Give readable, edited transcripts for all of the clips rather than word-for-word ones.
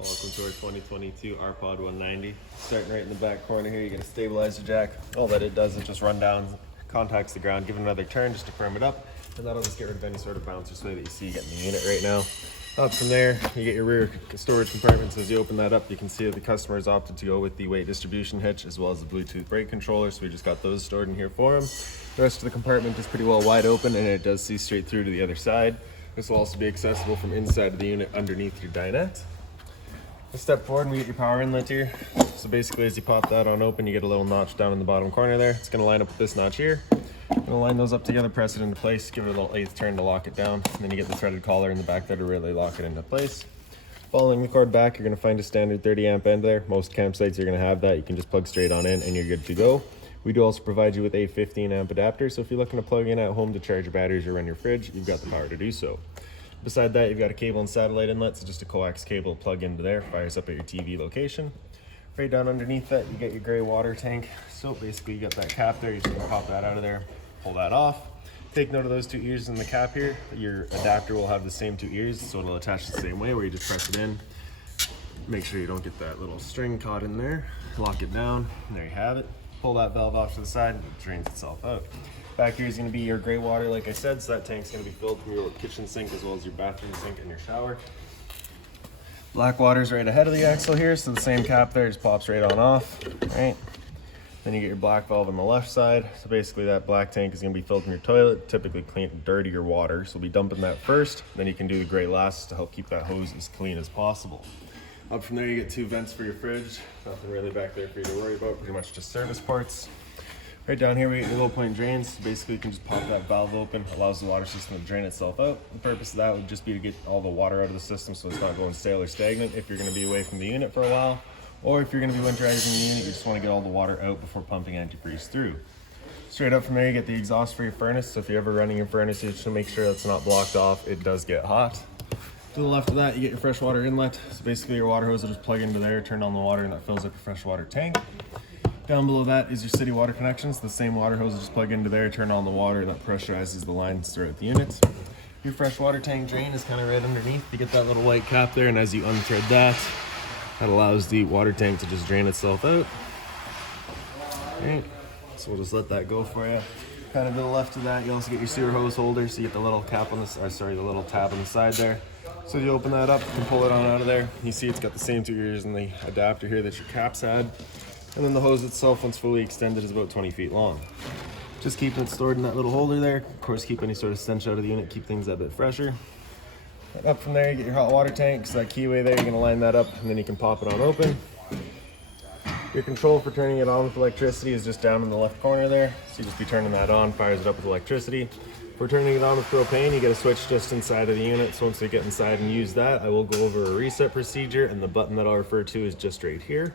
Welcome to our 2022 RPOD 190. Starting right in the back corner here, you get a stabilizer jack. All that it does is just run down, contacts the ground, give it another turn just to firm it up, and that'll just get rid of any sort of bounce or sway that you see getting the unit right now. Up from there, you get your rear storage compartments. As you open that up, you can see that the customer has opted to go with the weight distribution hitch as well as the Bluetooth brake controller, so we just got those stored in here for him. The rest of the compartment is pretty well wide open, and it does see straight through to the other side. This will also be accessible from inside of the unit underneath your dinette. Let's step forward and we get your power inlet here. So basically, as you pop that on open, you get a little notch down in the bottom corner there. It's going to line up with this notch here. I'm going to line those up together, press it into place, give it a little eighth turn to lock it down, and then you get the threaded collar in the back there to really lock it into place. Following the cord back, you're going to find a standard 30 amp end there. Most campsites you're going to have that. You can just plug straight on in and you're good to go. We do also provide you with a 15 amp adapter, so if you're looking to plug in at home to charge your batteries or run your fridge, you've got the power to do so. Beside that, you've got a cable and satellite inlet, so just a coax cable plug into there, fires up at your TV location. Right down underneath that, you get your gray water tank. So basically, you got that cap there. You're just gonna pop that out of there, pull that off. Take note of those two ears in the cap here. Your adapter will have the same two ears, so it'll attach the same way, where you just press it in. Make sure you don't get that little string caught in there. Lock it down, and there you have it. Pull that valve off to the side, and it drains itself out. Back here is going to be your gray water, like I said, so that tank's going to be filled from your kitchen sink as well as your bathroom sink and your shower. Black water's right ahead of the axle here, so the same cap there just pops right on off, right? Then you get your black valve on the left side. So basically that black tank is going to be filled from your toilet, typically clean, dirtier water. So we'll be dumping that first, then you can do the gray last to help keep that hose as clean as possible. Up from there, you get two vents for your fridge. Nothing really back there for you to worry about, pretty much just service ports. Right down here, we get your low point drains. Basically, you can just pop that valve open, allows the water system to drain itself out. The purpose of that would just be to get all the water out of the system so it's not going stale or stagnant if you're going to be away from the unit for a while. Or if you're going to be winterizing the unit, you just want to get all the water out before pumping antifreeze through. Straight up from there, you get the exhaust for your furnace. So if you're ever running your furnace, you should make sure that's not blocked off. It does get hot. To the left of that, you get your freshwater inlet. So basically, your water hose will just plug into there, turn on the water, and that fills up your freshwater tank. Down below that is your city water connections. The same water hose will just plug into there, turn on the water, that pressurizes the lines throughout the unit. Your freshwater tank drain is kind of right underneath. You get that little white cap there, and as you unthread that, that allows the water tank to just drain itself out. Right. So we'll just let that go for you. Kind of to the left of that, you also get your sewer hose holder, so you get the little cap on the little tab on the side there. So you open that up, you can pull it on out of there. You see it's got the same two ears in the adapter here that your caps had. And then the hose itself, once fully extended, is about 20 feet long. Just keeping it stored in that little holder there. Of course, keep any sort of stench out of the unit, keep things a bit fresher. And up from there, you get your hot water tank. So that keyway there, you're gonna line that up, and then you can pop it on open. Your control for turning it on with electricity is just down in the left corner there. So you just be turning that on, fires it up with electricity. If we're turning it on with propane, you get a switch just inside of the unit. So once we get inside and use that, I will go over a reset procedure, and the button that I'll refer to is just right here.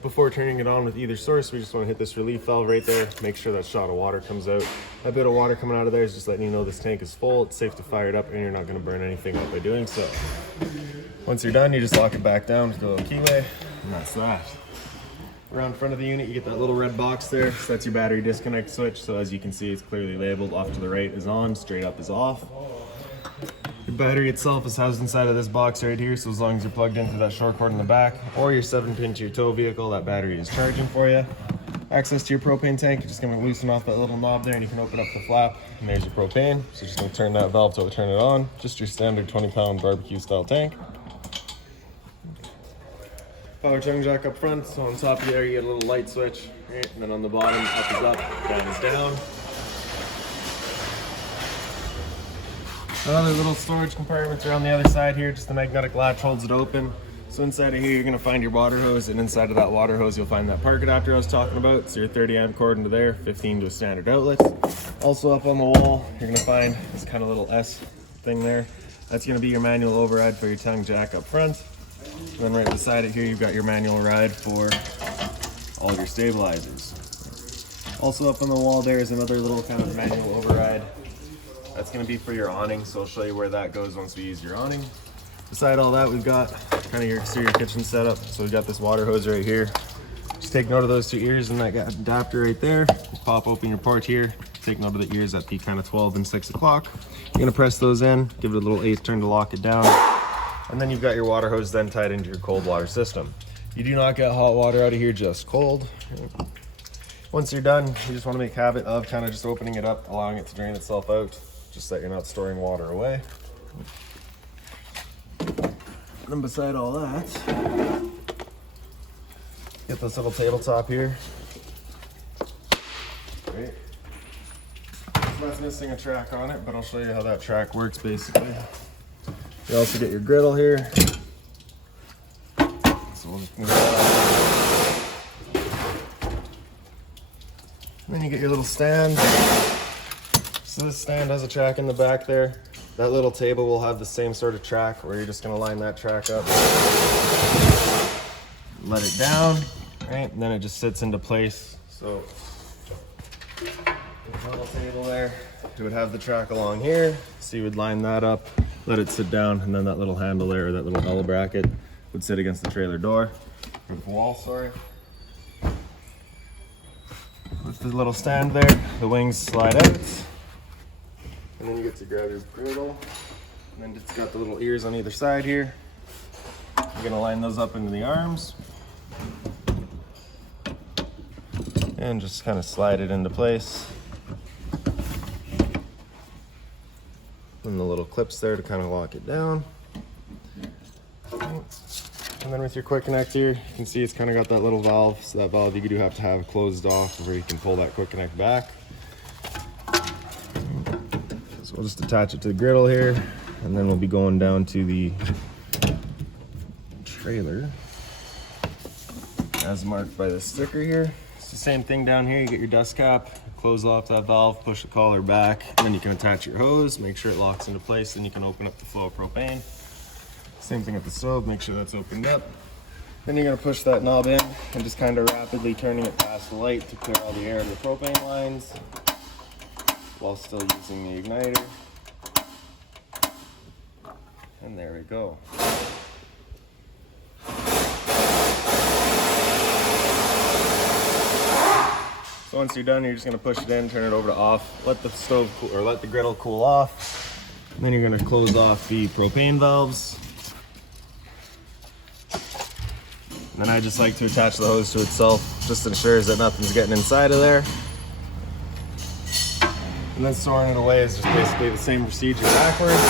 Before turning it on with either source, we just want to hit this relief valve right there, make sure that shot of water comes out. That bit of water coming out of there is just letting you know this tank is full, it's safe to fire it up, and you're not going to burn anything up by doing so. Once you're done, you just lock it back down with the little keyway, and that's that. Around front of the unit, you get that little red box there, so that's your battery disconnect switch. So as you can see, it's clearly labeled. Off to the right is on, straight up is off. The battery itself is housed inside of this box right here, so as long as you're plugged into that short cord in the back or your 7-pin to your tow vehicle, that battery is charging for you. Access to your propane tank, you're just going to loosen off that little knob there and you can open up the flap, and there's your propane. So just going to turn that valve till we turn it on. Just your standard 20-pound barbecue style tank. Power tongue jack up front, so on top of there you get a little light switch, right? And then on the bottom, up is up, down is down. Another little storage compartment around the other side here, just the magnetic latch holds it open. So inside of here you're going to find your water hose, and inside of that water hose you'll find that park adapter I was talking about. So your 30 amp cord into there, 15 to a standard outlet. Also up on the wall you're going to find this kind of little S thing there. That's going to be your manual override for your tongue jack up front. And then right beside it here you've got your manual ride for all your stabilizers. Also up on the wall there is another little kind of manual override. That's going to be for your awning, so I'll show you where that goes once we use your awning. Beside all that, we've got kind of your exterior kitchen setup. So we've got this water hose right here. Just take note of those two ears and that adapter right there. Just pop open your port here. Take note of the ears at the kind of 12 and 6 o'clock. You're going to press those in, give it a little eighth turn to lock it down. And then you've got your water hose then tied into your cold water system. You do not get hot water out of here, just cold. Once you're done, you just want to make habit of kind of just opening it up, allowing it to drain itself out, just that you're not storing water away. And then beside all that, get this little tabletop here. Right. That's missing a track on it, but I'll show you how that track works basically. You also get your griddle here. So we'll just move that out. And then you get your little stand. So this stand has a track in the back there. That little table will have the same sort of track where you're just going to line that track up. Let it down, right? And then it just sits into place. So the little table there, it would have the track along here. So you would line that up, let it sit down, and then that little handle there, or that little L bracket, would sit against the trailer door, or the wall, sorry. With the little stand there, the wings slide out, and then you get to grab your griddle, and then it's got the little ears on either side here. You're gonna line those up into the arms, and just kind of slide it into place. And the little clips there to kind of lock it down. And then with your quick connect here, you can see it's kind of got that little valve. So that valve you do have to have closed off where you can pull that quick connect back. So we'll just attach it to the griddle here, and then we'll be going down to the trailer as marked by the sticker here. It's the same thing down here. You get your dust cap, close off that valve, push the collar back, and then you can attach your hose, make sure it locks into place, then you can open up the flow of propane. Same thing with the stove, make sure that's opened up. Then you're gonna push that knob in and just kind of rapidly turning it past the light to clear all the air of the propane lines while still using the igniter. And there we go. So once you're done, you're just gonna push it in, turn it over to off, let the stove cool, or let the griddle cool off. And then you're gonna close off the propane valves. And then I just like to attach the hose to itself, just ensures that nothing's getting inside of there. And then storing it away is just basically the same procedure backwards.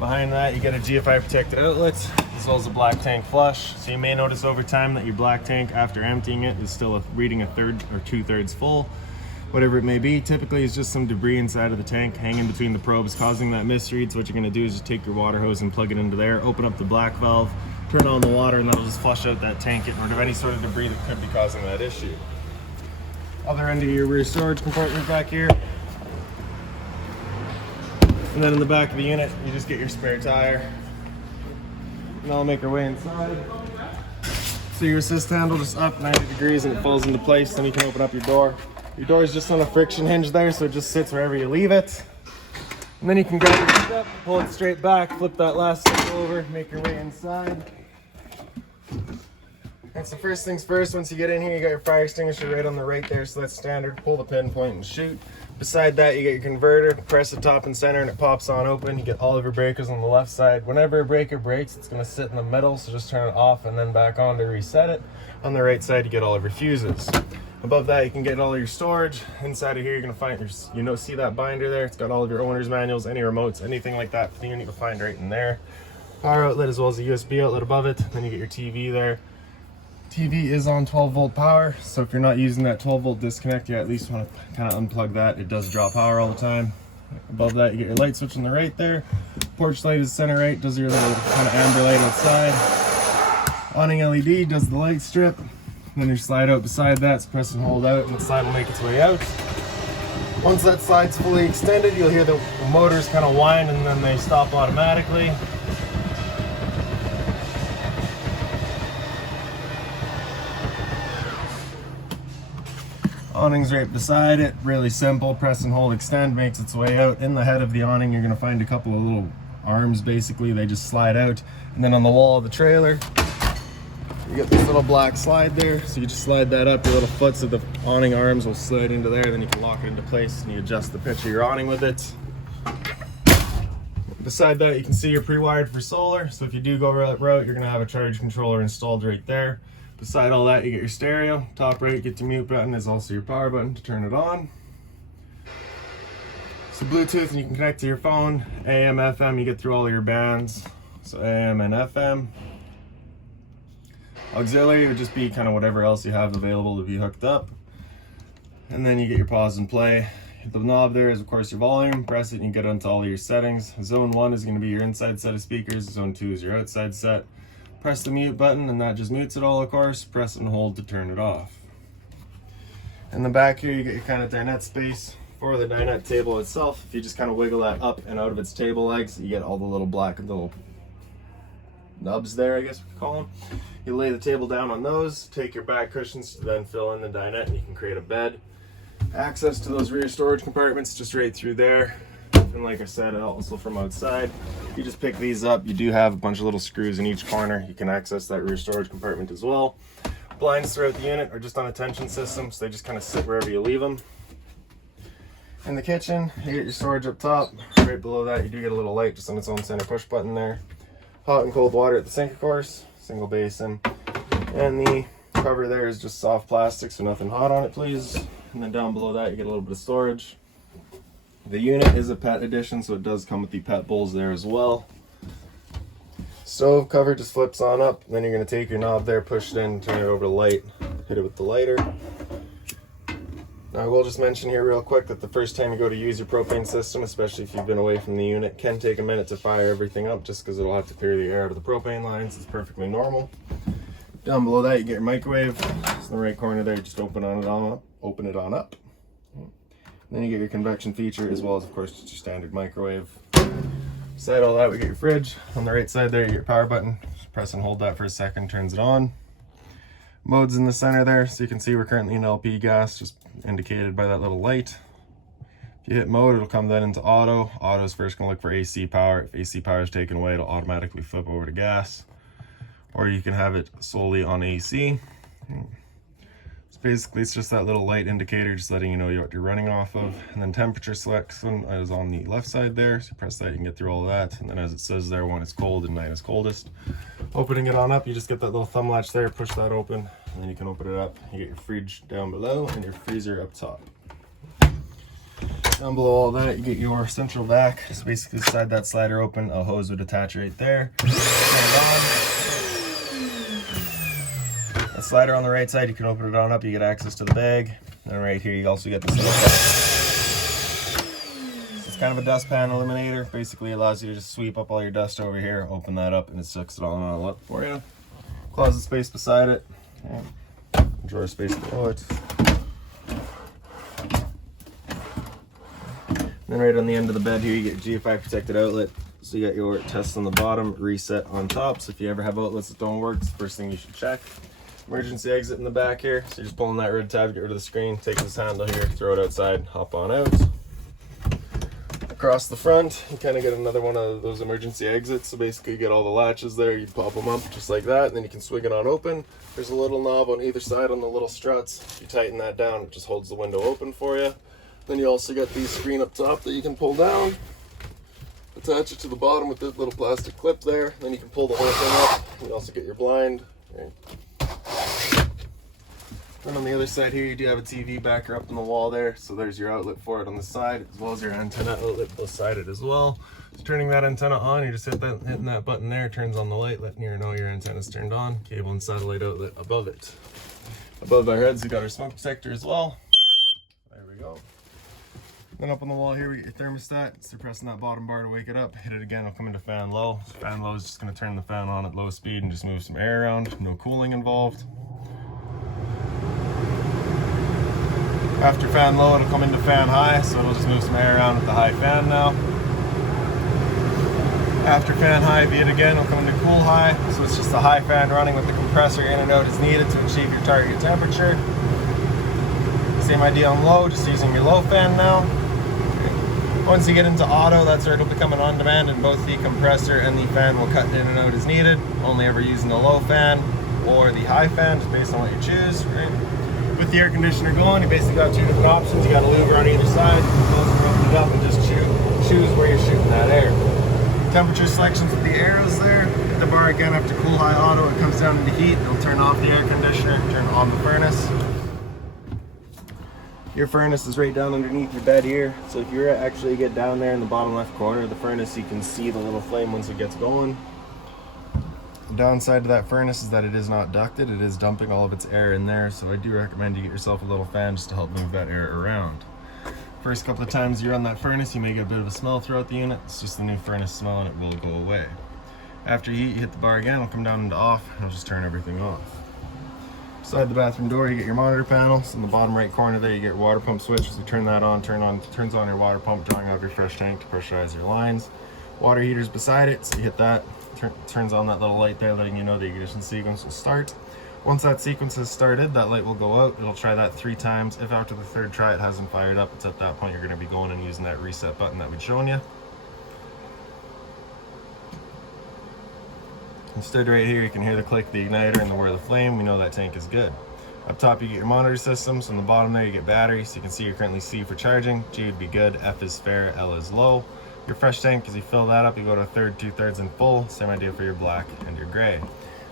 Behind that, you get a Gfi Protected Outlet, as well as a black tank flush. So you may notice over time that your black tank, after emptying it, is still reading a third or 2/3 full. Whatever it may be, typically it's just some debris inside of the tank hanging between the probes causing that misread. So what you're gonna do is just take your water hose and plug it into there, open up the black valve, turn on the water, and that'll just flush out that tank, getting rid of any sort of debris that could be causing that issue. Other end of your rear storage compartment back here. And then in the back of the unit, you just get your spare tire. And I'll make our way inside. So your assist handle just up 90 degrees and it falls into place, then you can open up your door. Your door is just on a friction hinge there, so it just sits wherever you leave it. And then you can grab your step, pull it straight back, flip that last step over, make your way inside. And so first things first, once you get in here, you got your fire extinguisher right on the right there, so that's standard. Pull the pinpoint and shoot. Beside that, you get your converter, press the top and center, and it pops on open. You get all of your breakers on the left side. Whenever a breaker breaks, it's gonna sit in the middle, so just turn it off and then back on to reset it. On the right side, you get all of your fuses. Above that, you can get all your storage. Inside of here, you're gonna find your, see that binder there? It's got all of your owner's manuals, any remotes, anything like that for the unit, you'll find right in there. Power outlet as well as a USB outlet above it. Then you get your TV there. TV is on 12-volt power, so if you're not using that 12-volt disconnect, you at least want to kind of unplug that. It does draw power all the time. Above that, you get your light switch on the right there. Porch light is center right, does your little kind of amber light outside. Awning LED does the light strip. And then your slide out beside that, so press and hold out, and the slide will make its way out. Once that slide's fully extended, you'll hear the motors kind of whine, and then they stop automatically. Awning's right beside it, really simple, press and hold, extend, makes its way out. In the head of the awning, you're gonna find a couple of little arms, basically, they just slide out. And then on the wall of the trailer, you get this little black slide there, so you just slide that up, your little foot, so the awning arms will slide into there, then you can lock it into place and you adjust the pitch of your awning with it. beside that, you can see you're pre-wired for solar. So if you do go that route, you're gonna have a charge controller installed right there. Beside all that, you get your stereo. Top right, get your mute button, is also your power button to turn it on. So Bluetooth, and you can connect to your phone. AM, FM, you get through all your bands. So AM and FM. Auxiliary would just be kind of whatever else you have available to be hooked up. And then you get your pause and play. The knob there is of course your volume. Press it and you get onto all of your settings. Zone 1 is going to be your inside set of speakers. Zone 2 is your outside set. Press the mute button and that just mutes it all, of course. Press and hold to turn it off. In the back here, you get your kind of dinette space. For the dinette table itself, if you just kind of wiggle that up and out of its table legs, you get all the little black little nubs there, I guess we could call them. You lay the table down on those, take your back cushions to then fill in the dinette, and you can create a bed. Access to those rear storage compartments just right through there. And like I said, also from outside, you just pick these up. You do have a bunch of little screws in each corner. You can access that rear storage compartment as well. Blinds throughout the unit are just on a tension system, so they just kind of sit wherever you leave them. In the kitchen, you get your storage up top. Right below that, you do get a little light just on its own center push button there. Hot and cold water at the sink, of course. Single basin. And the cover there is just soft plastic, so nothing hot on it, please. And then down below that, you get a little bit of storage. The unit is a PET edition, so it does come with the PET bowls there as well. Stove cover just flips on up. Then you're going to take your knob there, push it in, turn it over to light, hit it with the lighter. Now I will just mention here real quick that the first time you go to use your propane system, especially if you've been away from the unit, can take a minute to fire everything up just because it'll have to clear the air out of the propane lines. It's perfectly normal. Down below that, you get your microwave. It's in the right corner there. Just open it on up. Then you get your convection feature as well as, of course, just your standard microwave. Beside all that, we get your fridge. On the right side there, you get your power button. Just press and hold that for a second, turns it on. Modes in the center there, so you can see we're currently in LP gas, just indicated by that little light. If you hit mode, it'll come then into auto. Auto is first going to look for AC power. If AC power is taken away, it'll automatically flip over to gas. Or you can have it solely on AC. So basically, it's just that little light indicator, just letting you know what you're running off of. And then temperature selection is on the left side there. So you press that, you can get through all of that. And then as it says there, when it's cold and night is coldest. Opening it on up, you just get that little thumb latch there, push that open, and then you can open it up. You get your fridge down below and your freezer up top. Down below all that, you get your central vac. So basically, slide that slider open, a hose would attach right there. Turn it on. That slider on the right side, you can open it on up, you get access to the bag. And right here, you also get this little it's kind of a dustpan eliminator. Basically allows you to just sweep up all your dust over here, open that up, and it sucks it all up for you. Closet space beside it. Yeah. Drawer space below it. Then right on the end of the bed here, you get your Gfi Protected Outlet. So you got your test on the bottom, reset on top. So if you ever have outlets that don't work, it's the first thing you should check. Emergency exit in the back here. So you're just pulling that red tab, get rid of the screen, take this handle here, throw it outside, hop on out. Across the front, you kind of get another one of those emergency exits. So basically you get all the latches there, you pop them up just like that, and then you can swing it on open. There's a little knob on either side on the little struts. If you tighten that down, it just holds the window open for you. Then you also got the screen up top that you can pull down. Attach it to the bottom with this little plastic clip there. Then you can pull the whole thing up. You also get your blind. Okay. Then on the other side here, you do have a TV backer up in the wall there. So there's your outlet for it on the side, as well as your antenna outlet beside it as well. So turning that antenna on, you just hitting that button there, turns on the light, letting you know your antenna's turned on. Cable and satellite outlet above it. Above our heads, we got our smoke detector as well. There we go. Then up on the wall here, we get your thermostat. So pressing that bottom bar to wake it up. Hit it again, it'll come into fan low. So fan low is just going to turn the fan on at low speed and just move some air around. No cooling involved. After fan low, it'll come into fan high, so it'll just move some air around with the high fan now. After fan high, beat it again, it'll come into cool high. So it's just the high fan running with the compressor in and out as needed to achieve your target temperature. Same idea on low, just using your low fan now. Once you get into auto, that's where it'll become an on-demand, and both the compressor and the fan will cut in and out as needed. Only ever using the low fan or the high fan, just based on what you choose. Right? With the air conditioner going, you basically got two different options. You got a louver on either side. You can close it, open it up, and just choose where you're shooting that air. temperature selections with the arrows there. Hit the bar again after cool, high, auto. It comes down into heat. It'll turn off the air conditioner, turn on the furnace. Your furnace is right down underneath your bed here. So if you actually get down there in the bottom left corner of the furnace, you can see the little flame once it gets going. The downside to that furnace is that it is not ducted. It is dumping all of its air in there. So I do recommend you get yourself a little fan just to help move that air around. First couple of times you run that furnace, you may get a bit of a smell throughout the unit. It's just the new furnace smell and it will go away. After you heat, you hit the bar again, it'll come down into off, and it'll just turn everything off. Beside the bathroom door, you get your monitor panels. In the bottom right corner there, you get your water pump switch. So you turn that on, turns on your water pump, drawing out your fresh tank to pressurize your lines. Water heater's beside it, so you hit that, turns on that little light there, letting you know the ignition sequence will start. Once that sequence has started, that light will go out. It'll try that 3 times. If after the 3rd try it hasn't fired up, it's at that point you're going to be going and using that reset button that we'd shown you. Instead, right here, you can hear the click of the igniter and the whir of the flame. We know that tank is good. Up top, you get your monitor systems. On the bottom there, you get batteries. So you can see you're currently C for charging. G would be good. F is fair. L is low. Your fresh tank, as you fill that up, you go to 1/3, 2/3, and full. Same idea for your black and your gray.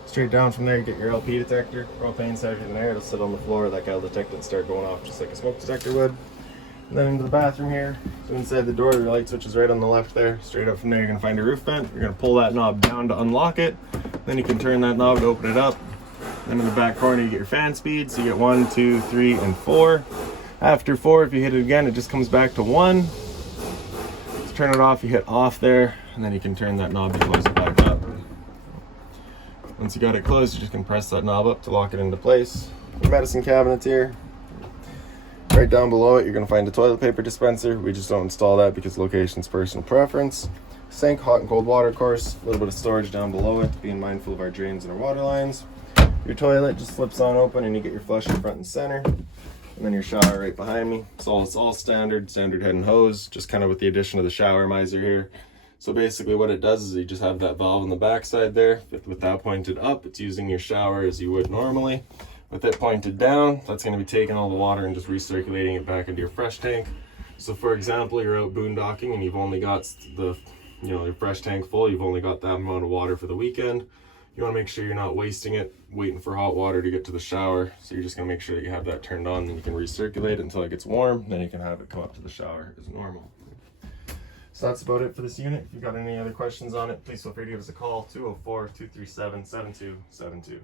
Straight down from there, you get your LP detector. Propane side in there, it'll sit on the floor. That guy will detect it and start going off just like a smoke detector would. And then into the bathroom here. So inside the door, your light switch is right on the left there. Straight up from there, you're gonna find your roof vent. You're gonna pull that knob down to unlock it. Then you can turn that knob to open it up. Then in the back corner, you get your fan speed. So you get 1, 2, 3, and 4. After 4, if you hit it again, it just comes back to 1. So turn it off, you hit off there, and then you can turn that knob to close it back up. Once you got it closed, you just can press that knob up to lock it into place. Your medicine cabinets here. Right down below it, you're gonna find a toilet paper dispenser. We just don't install that because location's personal preference. Sink, hot and cold water course, a little bit of storage down below it, being mindful of our drains and our water lines. Your toilet just flips on open and you get your flush in front and center. And then your shower right behind me. So it's all standard head and hose, just kind of with the addition of the shower miser here. So basically what it does is you just have that valve on the back side there. With that pointed up, it's using your shower as you would normally. With it pointed down, that's going to be taking all the water and just recirculating it back into your fresh tank. So for example, you're out boondocking and you've only got your fresh tank full. You've only got that amount of water for the weekend. You want to make sure you're not wasting it, waiting for hot water to get to the shower. So you're just going to make sure that you have that turned on, then you can recirculate it until it gets warm. Then you can have it come up to the shower as normal. So that's about it for this unit. If you've got any other questions on it, please feel free to give us a call, 204-237-7272.